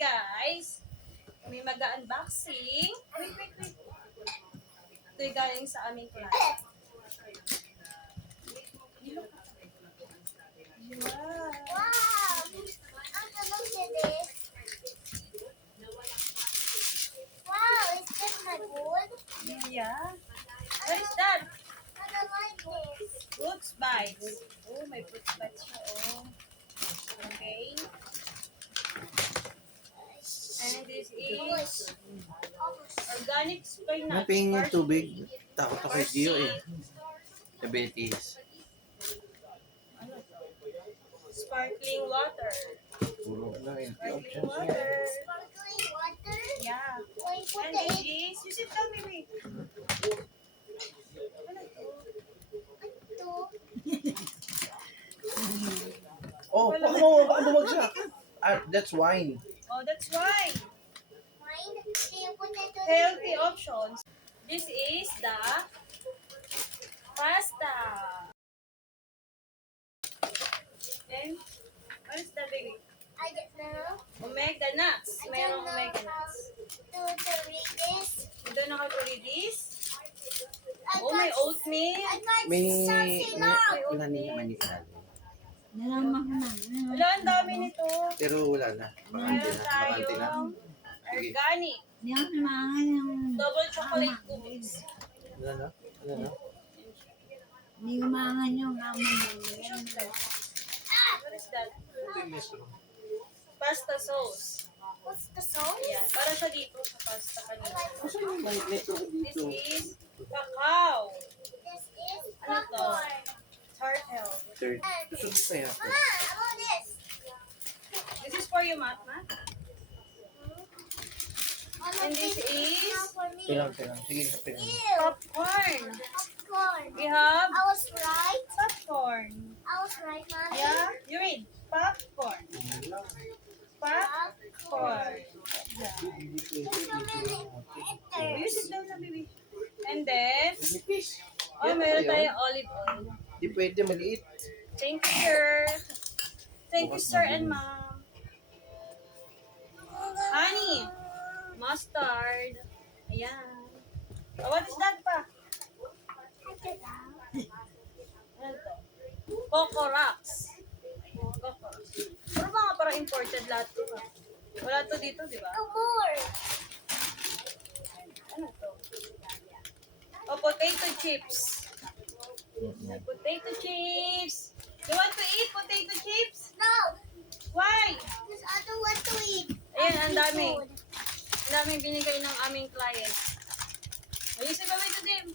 guys, kami mag-unboxing. Wait. Ito yung galing sa aming class. Wow! I'm gonna look at this. Wow, is this my gold? Yeah. What is that? I don't like this. Fruits bites. Oh, may fruits bites siya. Oh. Okay. And this is organic spinach. Napingin yung tubig. Takot ako kay Gio eh. Diabetes. Ano to? Sparkling water. Puro na yung Sparkling options niya. water. Sparkling water? Yeah. Wait, what And the this heck? is, you sit down, baby. Ano to? Ito? Oh, baka bumagsak. That's wine. Oh, that's why. Mine? Yung potato. Healthy options. This is the pasta. And what is the baby? I don't know. Omega nuts. I Mayroong don't know omega how nuts. to read this. You don't know how to read this? I Oh, may got- oatmeal. I got May something wrong. ilan naman ni Kali. Wala, ang dami nito. Pero wala na. Meron Bakante na. tayong organic double chocolate cookies. Ano na? Ano na? Hindi umangan yung aman mo. What is that? Ito yung misro. Pasta sauce. What's the sauce? Ayan, para siya dito sa pasta kanina. Saan yung maliit nito This dito? is cacao. This is Ano to? popcorn. Turtle. Third. Gusto ko kaya ito. Mama, I want this. This is for you, Matma. Mama, And this is is not for me. Pilang. Sige, pilang. Ew, Popcorn. popcorn. We have I was right. popcorn. I was right, Mommy. Yeah, you read. Popcorn. Popcorn. Yeah. There's so many You letters. sit down na, baby. And then, Manipis. oh, meron tayong olive oil. Di pwede maliit. Thank you, sir. Thank you, sir and ma'am. Honey. Mustard. Ayan. Oh, what is that pa? Ano to? Coco Rocks. Coco Rocks. Pero mga parang imported lahat to. Ha? Wala to dito, di ba? No more. Ano to? Oh, potato chips. May potato chips. You want to eat potato chips? No, Why? because I don't want to eat. Ayan, ang dami. Food. Ang dami binigay ng aming client. Ayusin ba ito, Dim?